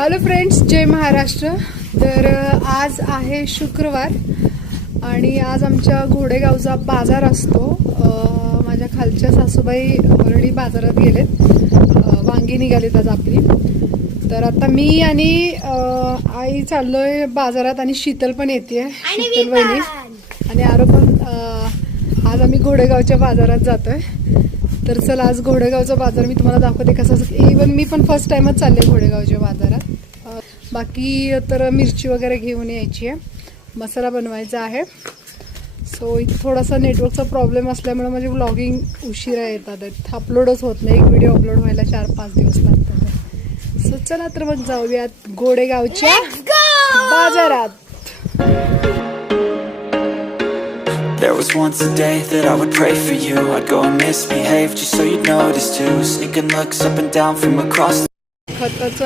Hello friends, जय महाराष्ट्र. तर आज आहे शुक्रवार आणि आज आमच्या घोडेगावचा बाजार असतो. माझ्या खालच्या सासूबाई ऑलरेडी बाजारात गेलेत, वांगी निघालीत आज आपली. तर आता मी आणि आई चाललोय बाजारात आणि शीतल पण येते, शीतल बहिणी आणि आरो पण. आज आम्ही घोडेगावच्या बाजारात जातोय. तर चला, आज घोडेगावचा बाजार मी तुम्हाला दाखवते कसा. इवन मी पण फर्स्ट टाइमच चालले घोडेगावच्या बाजारात. बाकी तर मिरची वगैरे घेऊन यायची आहे, मसाला बनवायचा आहे. सो इथे थोडासा नेटवर्कचा प्रॉब्लेम असल्यामुळे माझे व्लॉगिंग उशिरा येतात, अपलोडच होत नाही. एक व्हिडिओ अपलोड व्हायला 4-5 दिवस लागतात. सो चला तर मग जाऊयात घोडेगावच्या बाजारात. There was once a day that I would pray for you. I'd go and misbehave just so you'd notice too. Sneaking looks up and down from across. खताचं